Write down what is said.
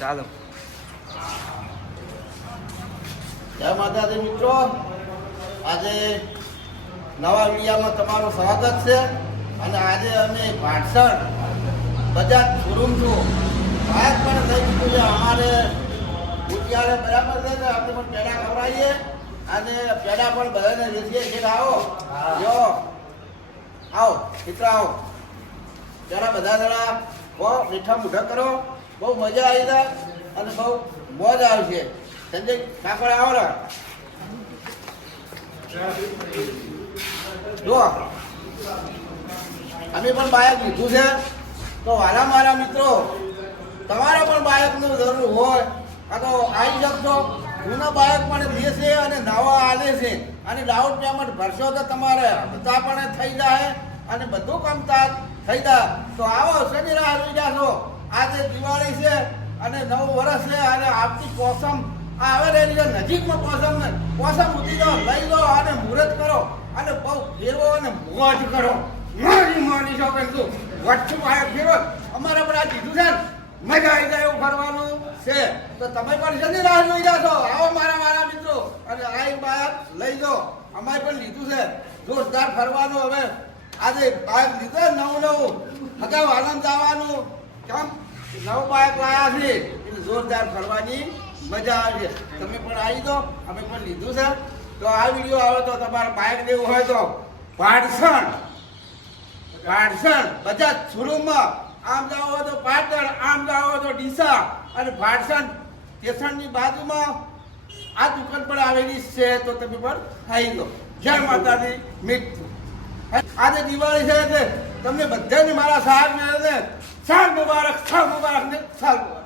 ચાલો. જય માતાજી મિત્રો, આજે નવા વિડીયામાં તમારું સ્વાગત છે. અને આજે અમે ભાટસણ બજાજ શોરૂમ છું. બાઇક પણ થઈ ગયું છે અમારે ઉત્યારે બરાબર છે ને, આપણે પણ પેડા ખવડાવીએ અને પેડા પણ બધાને વેચીએ છીએ. આવો જો આવો મિત્રો, આવો પેડા બધા જણા બહુ મીઠા મૂઠા કરો, બહુ મજા આવી જાય અને બહુ મોજ આવશે. સંજય કાકડ આવો ને, જો અમે પણ બાઇક લીધું છે. તો વાલા મારા મિત્રો, તમારે પણ બાઇકનું જરૂર હોય તો આવી શકશો. જૂના બાઇક પણ લે છે અને નવા આલે છે, અને ડાઉન પેમેન્ટ ભરશો તો તમારે હપ્તા પણ થઈ જાય અને બધું કામ થઈ જાય. તો આવો શનિ રાહ જોઈ જાશો. આજે દિવાળી છે અને નવું વર્ષ છે અને આવતી પોસમ આવે રહેલી છે નજીકમાં. પોસમ ઉઠી જાઓ, લઈ લો અને મુહૂર્ત કરો અને બહુ ફેરવો અને મોજ કરો. માની શકો તું વચ્ચે બાઇક ફેરવો. અમારે પણ આ દીધું છે, મજા આવી જાય એવું ફરવાનું છે. તો તમે પણ શનિ રાહ જોઈ જાશો. આવો મારા મિત્રો અને આ બાઇક લઈ જાઓ. અમારે પણ લીધું છે જોરદાર ફરવાનું. હવે આજે બાઇક લીધું નવું અગાઉ આનંદ આવવાનું. કેમ નવું બાઇક લાયા છે એટલે જોરદાર ફરવાની મજા આવે છે. તમે પણ આવી દો, અમે પણ લીધું છે. તો આ વિડીયો આવે તો તમારે બાઇક લેવું હોય તો ભાટસણ બજાજ શોરૂમમાં આમ જાઓ હોય તો પાટણ, આમ જાઓ હોય તો ડીસા, અને ભાટસણ સ્ટેશનની બાજુમાં આ દુકાન પણ આવેલી છે. તો તમે પણ આવી દો. જય માતાજી મિત્રો. આજે દિવાળી છે એટલે તમને બધાને મારા સાહેબ ને સાલ મુબારક ને સાલ મુબારક.